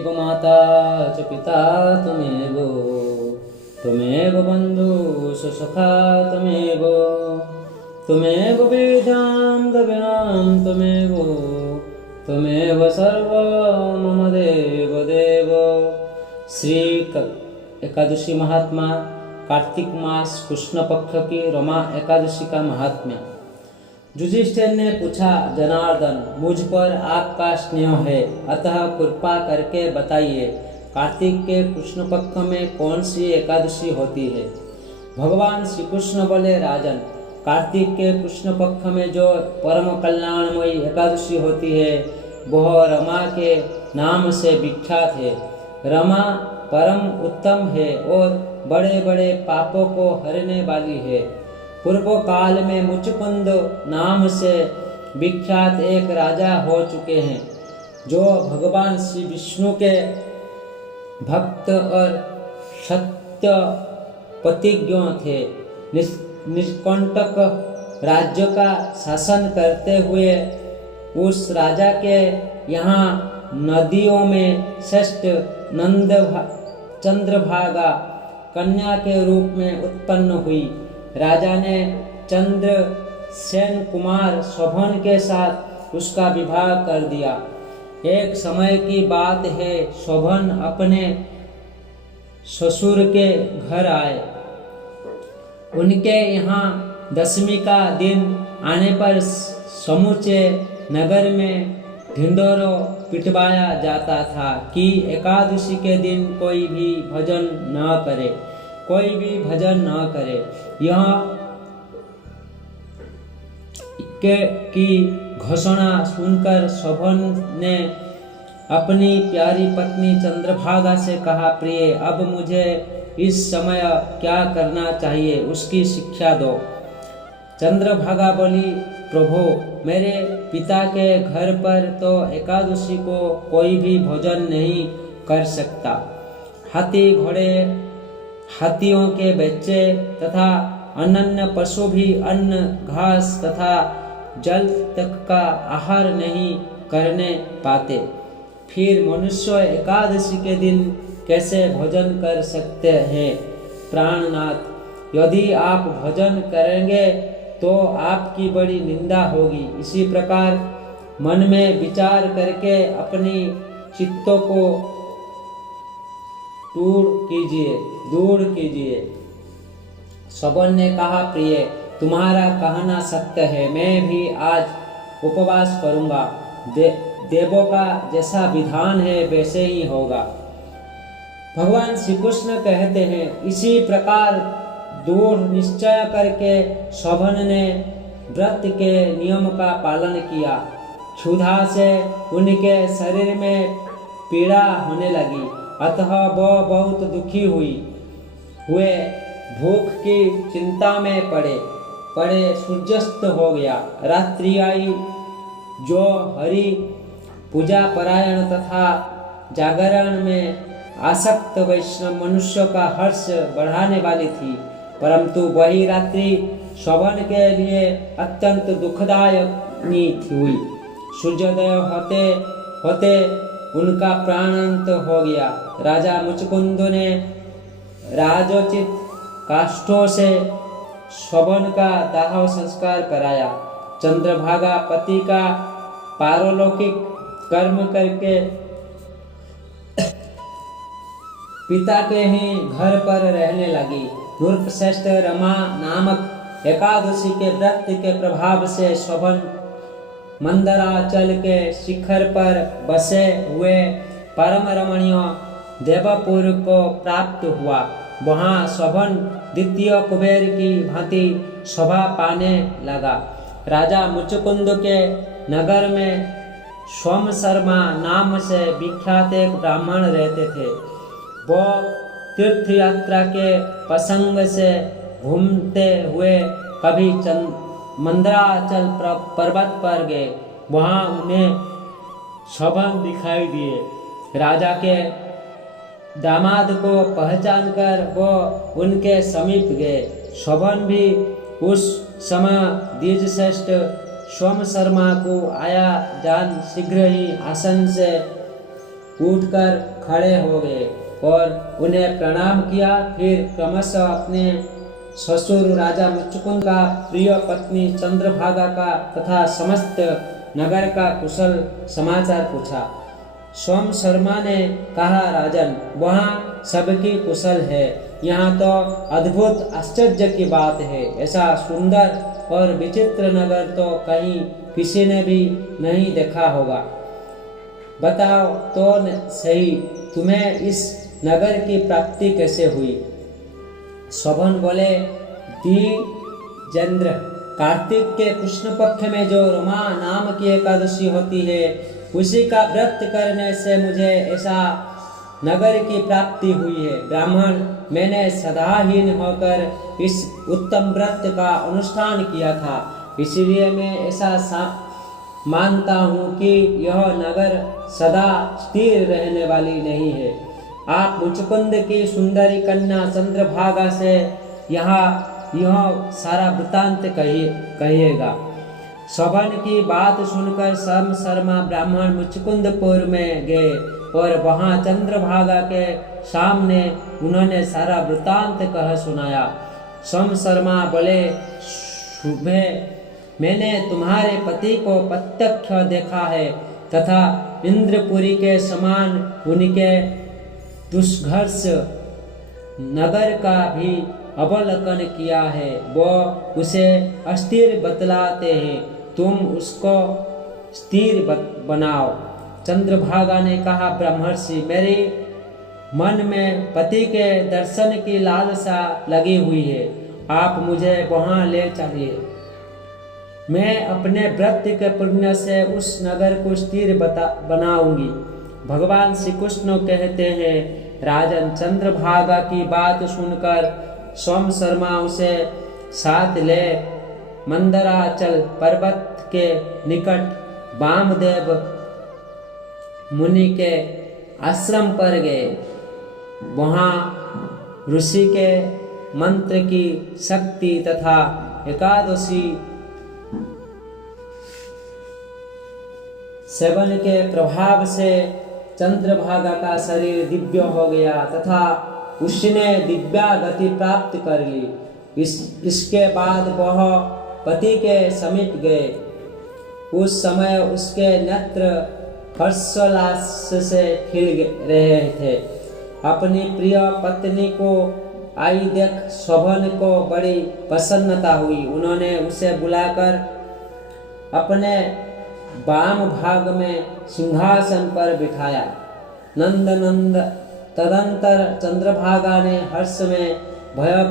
त्वमेव माता च पिता त्वमेव त्वमेव बन्धुश्च सखा त्वमेव त्वमेव वेदां द्रविणां त्वमेव त्वमेव सर्वं मम देव देव। श्री एकादशी महात्मा कार्तिक मास कृष्ण पक्ष की रमा एकादशी का महात्म्य। युधिष्ठिर ने पूछा, जनार्दन, मुझ पर आपका स्नेह है, अतः कृपा करके बताइए, कार्तिक के कृष्ण पक्ष में कौन सी एकादशी होती है? भगवान श्री कृष्ण बोले, राजन, कार्तिक के कृष्ण पक्ष में जो परम कल्याणमयी एकादशी होती है वह रमा के नाम से विख्यात है। रमा परम उत्तम है और बड़े बड़े पापों को हरने वाली है। पूर्व काल में मुचकुंद नाम से विख्यात एक राजा हो चुके हैं, जो भगवान श्री विष्णु के भक्त और सत्य प्रतिज्ञ थे। निष्कंटक राज्य का शासन करते हुए उस राजा के यहाँ नदियों में श्रेष्ठ चंद्रभागा कन्या के रूप में उत्पन्न हुई। राजा ने चंद्रसेन कुमार शोभन के साथ उसका विवाह कर दिया। एक समय की बात है, शोभन अपने ससुर के घर आए। उनके यहाँ दशमी का दिन आने पर समूचे नगर में ढिंढोरा पिटवाया जाता था कि एकादशी के दिन कोई भी भजन न करे, कोई भी भजन न करे। यह की घोषणा सुनकर शोभन ने अपनी प्यारी पत्नी चंद्रभागा से कहा, प्रिय, अब मुझे इस समय क्या करना चाहिए, उसकी शिक्षा दो। चंद्रभागा बोली, प्रभु, मेरे पिता के घर पर तो एकादशी को कोई भी भोजन नहीं कर सकता। हाथी, घोड़े, हाथियों के बच्चे तथा अन्य पशु भी अन्न, घास तथा जल तक का आहार नहीं करने पाते। फिर मनुष्य एकादशी के दिन कैसे भोजन कर सकते हैं? प्राणनाथ, यदि आप भोजन करेंगे तो आपकी बड़ी निंदा होगी। इसी प्रकार मन में विचार करके अपनी चित्तों को दूर कीजिए। शोभन ने कहा, प्रिय, तुम्हारा कहना सत्य है, मैं भी आज उपवास करूंगा। देवों का जैसा विधान है वैसे ही होगा। भगवान श्री कृष्ण कहते हैं, इसी प्रकार दृढ़ निश्चय करके शोभन ने व्रत के नियम का पालन किया। क्षुधा से उनके शरीर में पीड़ा होने लगी, अतः वह बहुत दुखी हुए भूख की चिंता में पड़े सूर्यास्त हो गया। रात्रि आई, जो हरि पूजा परायण तथा जागरण में आसक्त वैष्णव मनुष्य का हर्ष बढ़ाने वाली थी, परंतु वही रात्रि शोभन के लिए अत्यंत दुखदायक हुई। सूर्योदय होते होते उनका प्राणांत हो गया। राजा मुचकुंद ने राजोचित काष्ठों से शोभन का दाह संस्कार कराया। चंद्रभागा पति का पारलौकिक कर्म करके पिता के ही घर पर रहने लगी। नृपश्रेष्ठ रमा नामक एकादशी के व्रत के प्रभाव से शोभन मंदराचल के शिखर पर बसे हुए परम रमणीय देवपुर को प्राप्त हुआ। वहाँ शोभन द्वितीय कुबेर की भांति शोभा पाने लगा। राजा मुचकुंद के नगर में सोम शर्मा नाम से विख्यात एक ब्राह्मण रहते थे। वो तीर्थ यात्रा के प्रसंग से घूमते हुए कभी मंदराचल पर्वत पर गए। वहाँ उन्हें शोभन दिखाई दिए। राजा के दामाद को पहचान कर वो उनके समीप गए। शोभन भी उस समय द्विजश्रेष्ठ सोम शर्मा को आया जान शीघ्र ही आसन से उठकर खड़े हो गए और उन्हें प्रणाम किया। फिर क्रमशः अपने ससुर राजा मुचुकुंद का, प्रिय पत्नी चंद्रभागा का तथा समस्त नगर का कुशल समाचार पूछा। सोम शर्मा ने कहा, राजन, वहाँ सबकी कुशल है। यहाँ तो अद्भुत आश्चर्य की बात है। ऐसा सुंदर और विचित्र नगर तो कहीं किसी ने भी नहीं देखा होगा। बताओ तो सही, तुम्हें इस नगर की प्राप्ति कैसे हुई? शोभन बोले, द्विजेंद्र, कार्तिक के कृष्ण पक्ष में जो रमा नाम की एकादशी होती है, उसी का व्रत करने से मुझे ऐसा नगर की प्राप्ति हुई है। ब्राह्मण, मैंने सदाहीन होकर इस उत्तम व्रत का अनुष्ठान किया था, इसीलिए मैं ऐसा मानता हूँ कि यह नगर सदा स्थिर रहने वाली नहीं है। आप मुचुकुंद की सुंदरी कन्या चंद्रभागा से यह सारा वृत्तांत कहिएगा। शोभन की बात सुनकर सोम शर्मा ब्राह्मण मुचुकुंदपुर में गए और वहां चंद्रभागा के सामने उन्होंने सारा वृत्तांत कह सुनाया। सोम शर्मा बोले, सुबह मैंने तुम्हारे पति को प्रत्यक्ष देखा है तथा इंद्रपुरी के समान उनके दुष्घर्ष नगर का भी अवलोकन किया है। वो उसे अस्थिर बतलाते हैं, तुम उसको स्थिर बनाओ। चंद्रभागा ने कहा, ब्रह्मर्षि, मेरे मन में पति के दर्शन की लालसा लगी हुई है, आप मुझे वहां ले चलिए। मैं अपने व्रत के पुण्य से उस नगर को स्थिर बनाऊंगी। भगवान श्री कृष्ण कहते हैं, राजन, चंद्रभागा की बात सुनकर सोम शर्मा उसे साथ ले मंदराचल पर्वत के निकट वामदेव मुनि के आश्रम पर गए। वहाँ ऋषि के मंत्र की शक्ति तथा एकादशी सेवन के प्रभाव से चंद्रभागा का शरीर दिव्य हो गया तथा उसने दिव्या गति प्राप्त कर ली। इसके बाद वह पति के समीप गए। उस समय उसके नेत्र हर्षोल्लास से खिल रहे थे। अपनी प्रिय पत्नी को आई देख शोभन को बड़ी प्रसन्नता हुई। उन्होंने उसे बुलाकर अपने वाम भाग में सिंहासन पर बिठाया। नंद तदंतर चंद्रभागा ने हर्ष में भय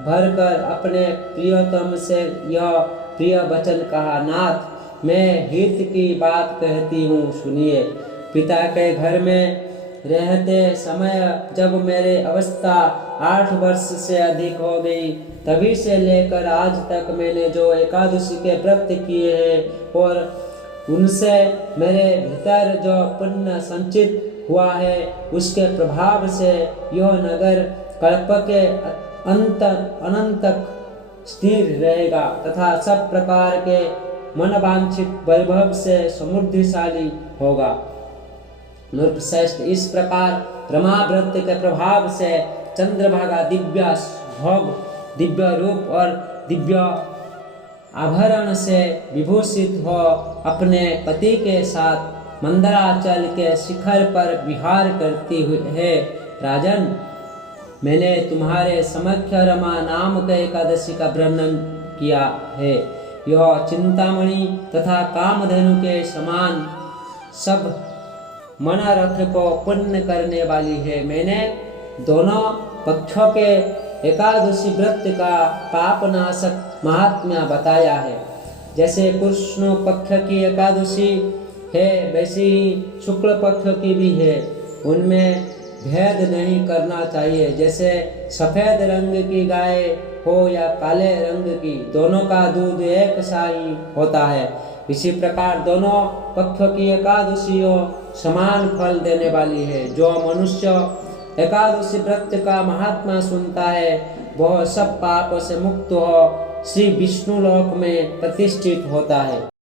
भरकर अपने प्रियतम से यह प्रिय वचन कहा, नाथ, मैं हित की बात कहती हूँ, सुनिए। पिता के घर में रहते समय जब मेरे अवस्था 8 वर्ष से अधिक हो गई, तभी से लेकर आज तक मैंने जो एकादशी के व्रत किए हैं और उनसे मेरे भीतर जो पुण्य संचित हुआ है, उसके प्रभाव से यह नगर कल्प के अनंत तक स्थिर रहेगा तथा सब प्रकार के मनवांछित वैभव से समृद्धिशाली होगा। नृपश्रेष्ठ, इस प्रकार रमाव्रत के प्रभाव से चंद्रभागा दिव्य भोग, दिव्य रूप और दिव्य आभरण से विभूषित हो अपने पति के साथ मंदराचल के शिखर पर विहार करती हुई है। राजन, मैंने तुम्हारे समक्ष रमा नाम के एकादशी का वर्णन किया है। यह चिंतामणि तथा कामधेनु के समान सब मनोरथ को पूर्ण करने वाली है। मैंने दोनों पक्षों के एकादशी व्रत का पापनाशक महात्म्य बताया है। जैसे कृष्ण पक्ष की एकादशी है, वैसे ही शुक्ल पक्ष की भी है। उनमें भेद नहीं करना चाहिए। जैसे सफेद रंग की गाय हो या काले रंग की, दोनों का दूध एक सा ही होता है। इसी प्रकार दोनों पक्षों की एकादशियों समान फल देने वाली है। जो मनुष्य एकादशी व्रत का महात्मा सुनता है, वह सब पाप से मुक्त हो श्री विष्णु लोक में प्रतिष्ठित होता है।